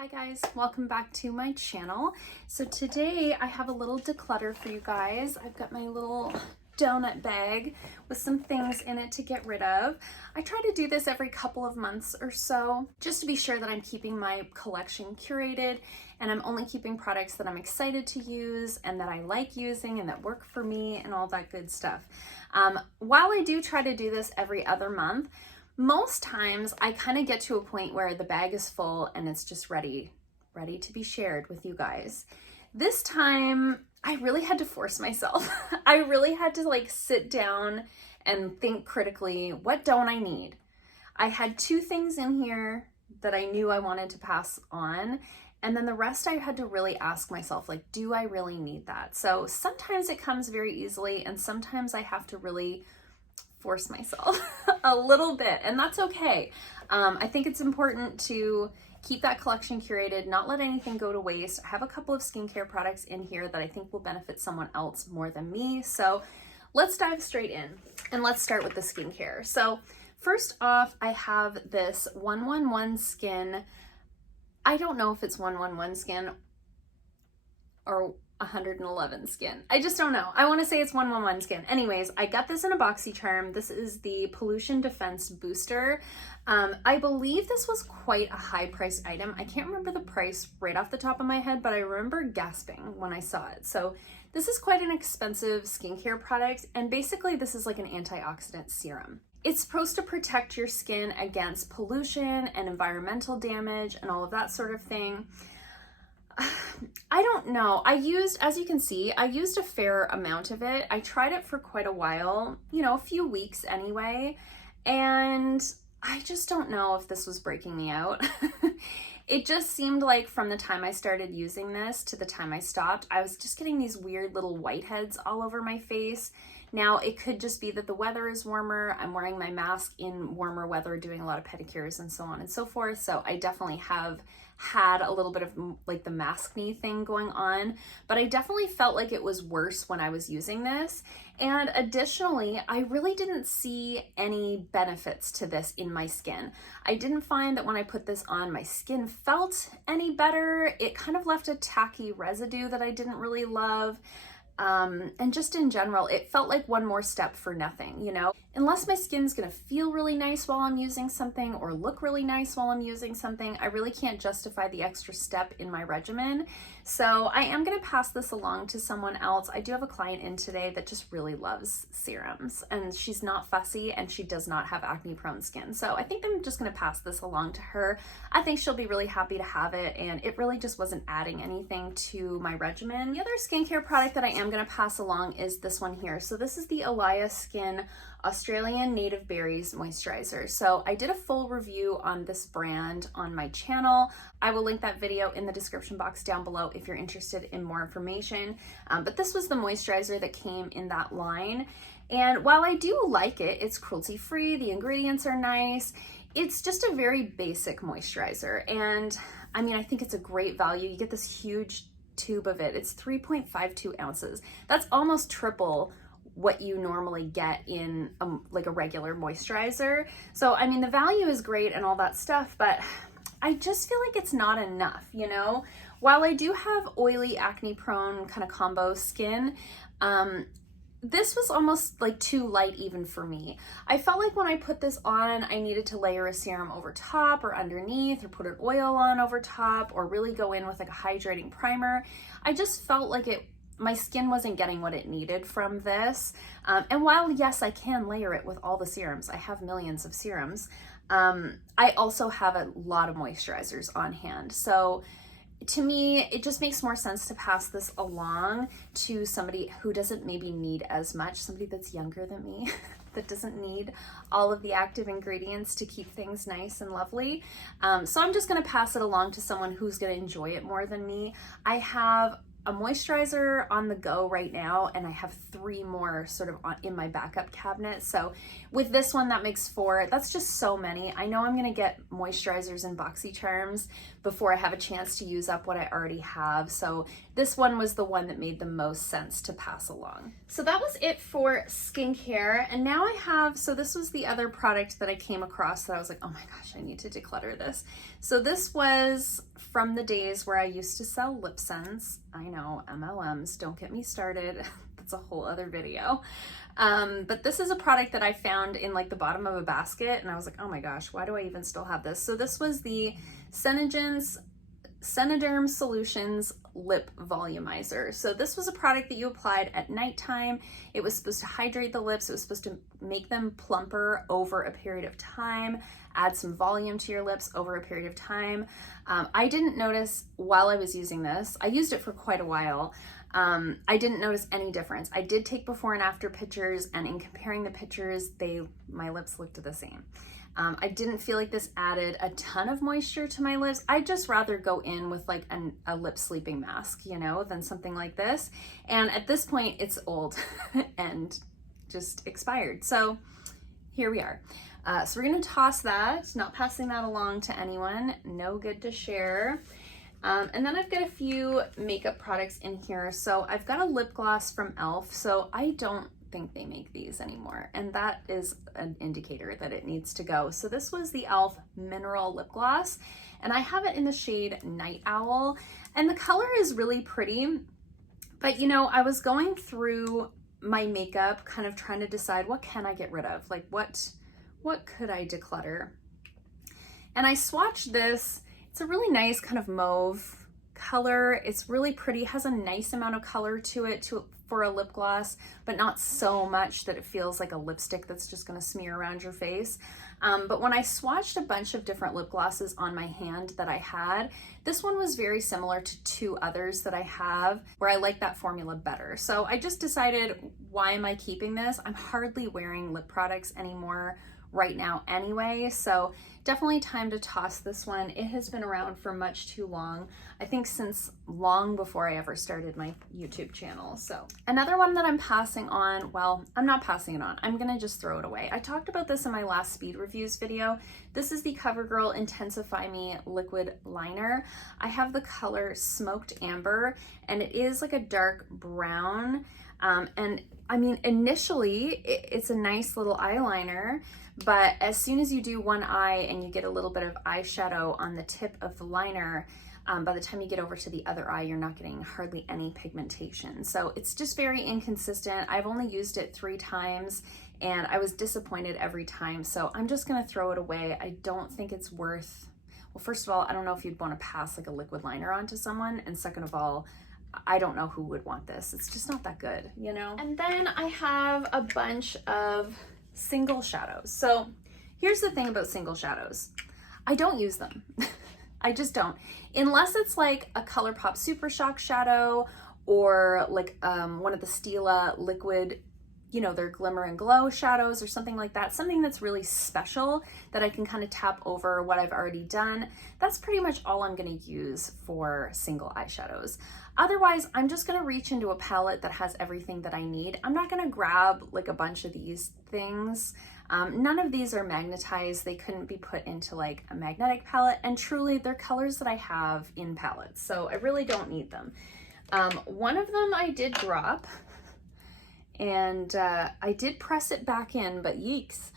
Hi guys, welcome back to my channel. So today I have a little declutter for you guys. I've got my little donut bag with some things in it to get rid of. I try to do this every couple of months or so, just to be sure that I'm keeping my collection curated and I'm only keeping products that I'm excited to use and that I like using and that work for me and all that good stuff. While I do try to do this every other month, most times I kind of get to a point where the bag is full and it's just ready to be shared with you guys. This time I really had to force myself. I really had to sit down and think critically, what don't I need? I had 2 things in here that I knew I wanted to pass on. And then the rest I had to really ask myself, do I really need that? So sometimes it comes very easily and sometimes I have to really force myself a little bit, and that's okay. I think it's important to keep that collection curated, not let anything go to waste. I have a couple of skincare products in here that I think will benefit someone else more than me. So let's dive straight in and let's start with the skincare. So first off, I have this 111 Skin. I don't know if it's 111 Skin or 111 Skin. I just don't know. I want to say it's 111 Skin. Anyways, I got this in a BoxyCharm. This is the Pollution Defense Booster. I believe this was quite a high priced item. I can't remember the price right off the top of my head, but I remember gasping when I saw it. So this is quite an expensive skincare product, and basically this is like an antioxidant serum. It's supposed to protect your skin against pollution and environmental damage and all of that sort of thing. I don't know. As you can see, I used a fair amount of it. I tried it for quite a while, a few weeks anyway, and I just don't know if this was breaking me out. It just seemed like from the time I started using this to the time I stopped, I was just getting these weird little whiteheads all over my face. Now, it could just be that the weather is warmer. I'm wearing my mask in warmer weather, doing a lot of pedicures and so on and so forth. So I definitely have had a little bit of the maskne thing going on, but I definitely felt like it was worse when I was using this. And additionally, I really didn't see any benefits to this in my skin. I didn't find that when I put this on, my skin felt any better. It kind of left a tacky residue that I didn't really love. And just in general, it felt like one more step for nothing, Unless my skin's gonna feel really nice while I'm using something or look really nice while I'm using something, I really can't justify the extra step in my regimen. So I am gonna pass this along to someone else. I do have a client in today that just really loves serums, and she's not fussy and she does not have acne prone skin. So I think I'm just gonna pass this along to her. I think she'll be really happy to have it, and it really just wasn't adding anything to my regimen. The other skincare product that I am gonna pass along is this one here. So this is the Alya Skin Australian Native Berries Moisturizer. So I did a full review on this brand on my channel. I will link that video in the description box down below if you're interested in more information. But this was the moisturizer that came in that line. And while I do like it, it's cruelty-free, the ingredients are nice, it's just a very basic moisturizer. And I mean, I think it's a great value. You get this huge tube of it. It's 3.52 ounces. That's almost triple what you normally get in a regular moisturizer. So I mean, the value is great and all that stuff, but I just feel like it's not enough, While I do have oily, acne prone kind of combo skin, this was almost too light even for me. I felt like when I put this on, I needed to layer a serum over top or underneath, or put an oil on over top, or really go in with a hydrating primer. I just felt like my skin wasn't getting what it needed from this. And while yes, I can layer it with all the serums, I have millions of serums, I also have a lot of moisturizers on hand. So to me, it just makes more sense to pass this along to somebody who doesn't maybe need as much, somebody that's younger than me, that doesn't need all of the active ingredients to keep things nice and lovely. So I'm just gonna pass it along to someone who's gonna enjoy it more than me. I have a moisturizer on the go right now, and I have 3 more sort of in my backup cabinet. So with this one, that makes 4. That's just so many. I know I'm gonna get moisturizers and BoxyCharms before I have a chance to use up what I already have. So this one was the one that made the most sense to pass along. So that was it for skincare. And now I have, so this was the other product that I came across that I was like, oh my gosh, I need to declutter this. So this was from the days where I used to sell lip scents. I know, MLMs, don't get me started. That's a whole other video. But this is a product that I found in like the bottom of a basket, and I was like, oh my gosh, why do I even still have this? So this was the Senoderm Solutions Lip Volumizer. So this was a product that you applied at nighttime. It was supposed to hydrate the lips. It was supposed to make them plumper over a period of time, add some volume to your lips over a period of time. I didn't notice while I was using this, I used it for quite a while. I didn't notice any difference. I did take before and after pictures, and in comparing the pictures, my lips looked the same. I didn't feel like this added a ton of moisture to my lips. I'd just rather go in with like a lip sleeping mask, you know, than something like this. And at this point, it's old and just expired. So here we are. So we're gonna toss that, not passing that along to anyone, no good to share. And then I've got a few makeup products in here. So I've got a lip gloss from e.l.f. So I don't think they make these anymore, and that is an indicator that it needs to go. So this was the e.l.f. Mineral Lip Gloss, and I have it in the shade Night Owl, and the color is really pretty. But you know, I was going through my makeup kind of trying to decide what can I get rid of, like what could I declutter, and I swatched this. It's a really nice kind of mauve color. It's really pretty, has a nice amount of color to it for a lip gloss, but not so much that it feels like a lipstick that's just gonna smear around your face. But when I swatched a bunch of different lip glosses on my hand that I had, this one was very similar to two others that I have where I like that formula better. So I just decided, why am I keeping this? I'm hardly wearing lip products anymore right now anyway, so definitely time to toss this one. It has been around for much too long. I think since long before I ever started my YouTube channel. So another one that I'm passing on, well, I'm not passing it on, I'm gonna just throw it away. I talked about this in my last speed reviews video. This is the CoverGirl Intensify Me liquid liner. I have the color Smoked Amber, and it is like a dark brown. And I mean, initially it's a nice little eyeliner, but as soon as you do one eye and you get a little bit of eyeshadow on the tip of the liner, by the time you get over to the other eye, you're not getting hardly any pigmentation. So it's just very inconsistent. I've only used it 3 times and I was disappointed every time. So I'm just gonna throw it away. I don't think it's worth, well, first of all, I don't know if you'd wanna pass like a liquid liner on to someone. And second of all, I don't know who would want this. It's just not that good, you know? And then I have a bunch of single shadows. So here's the thing about single shadows. I don't use them. I just don't. Unless it's like a ColourPop Super Shock shadow or like one of the Stila liquid, you know, their Glimmer and Glow shadows or something like that. Something that's really special that I can kind of tap over what I've already done. That's pretty much all I'm gonna use for single eyeshadows. Otherwise, I'm just gonna reach into a palette that has everything that I need. I'm not gonna grab like a bunch of these things. None of these are magnetized. They couldn't be put into like a magnetic palette, and truly they're colors that I have in palettes, so I really don't need them. One of them I did drop, and I did press it back in, but yeeks.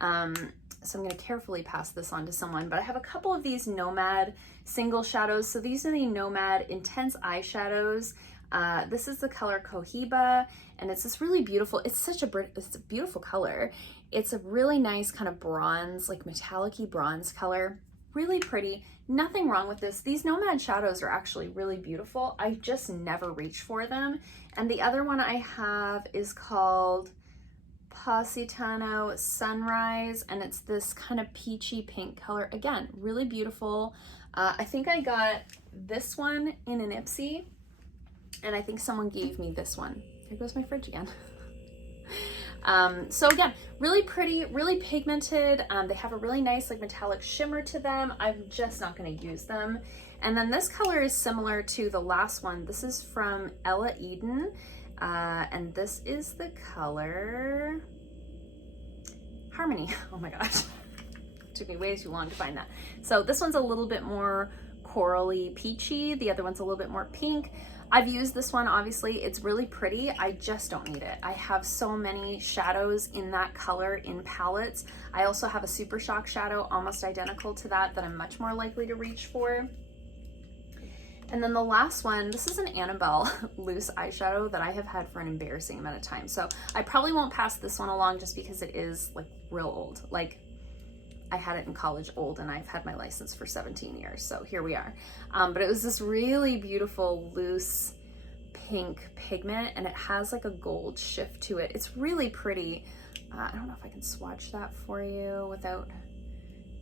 So I'm gonna carefully pass this on to someone, but I have a couple of these Nomad single shadows. So these are the Nomad Intense Eyeshadows. This is the color Cohiba, and it's this really beautiful, it's a beautiful color. It's a really nice kind of bronze, like metallic-y bronze color. Really pretty, nothing wrong with this. These Nomad shadows are actually really beautiful. I just never reach for them. And the other one I have is called Positano Sunrise, and it's this kind of peachy pink color. Again, really beautiful. I think I got this one in an Ipsy, and I think someone gave me this one. Here goes my fridge again. So again, really pretty, really pigmented. They have a really nice like metallic shimmer to them. I'm just not going to use them. And then this color is similar to the last one. This is from Ella Eden, and this is the color Harmony. Oh my gosh, took me way too long to find that. So this one's a little bit more corally peachy. The other one's a little bit more pink. I've used this one, obviously, it's really pretty. I just don't need it. I have so many shadows in that color in palettes. I also have a Super Shock shadow, almost identical to that I'm much more likely to reach for. And then the last one, this is an Annabelle loose eyeshadow that I have had for an embarrassing amount of time. So I probably won't pass this one along just because it is like real old. Like I had it in college old and I've had my license for 17 years. So here we are. But it was this really beautiful loose pink pigment and it has like a gold shift to it. It's really pretty. I don't know if I can swatch that for you without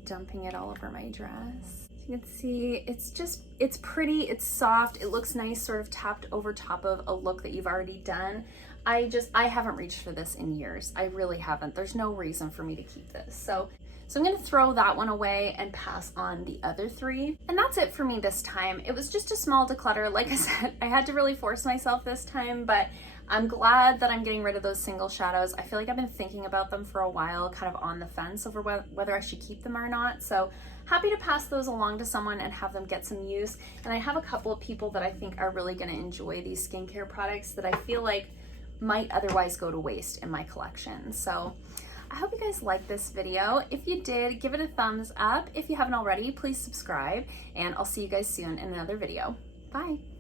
dumping it all over my dress. You can see it's pretty, it's soft, it looks nice sort of tapped over top of a look that you've already done. I haven't reached for this in years. I really haven't. There's no reason for me to keep this. So I'm gonna throw that one away and pass on the other three. And that's it for me this time. It was just a small declutter. Like I said, I had to really force myself this time, but I'm glad that I'm getting rid of those single shadows. I feel like I've been thinking about them for a while, kind of on the fence over whether I should keep them or not. So happy to pass those along to someone and have them get some use. And I have a couple of people that I think are really gonna enjoy these skincare products that I feel like might otherwise go to waste in my collection. So I hope you guys liked this video. If you did, give it a thumbs up. If you haven't already, please subscribe, and I'll see you guys soon in another video. Bye.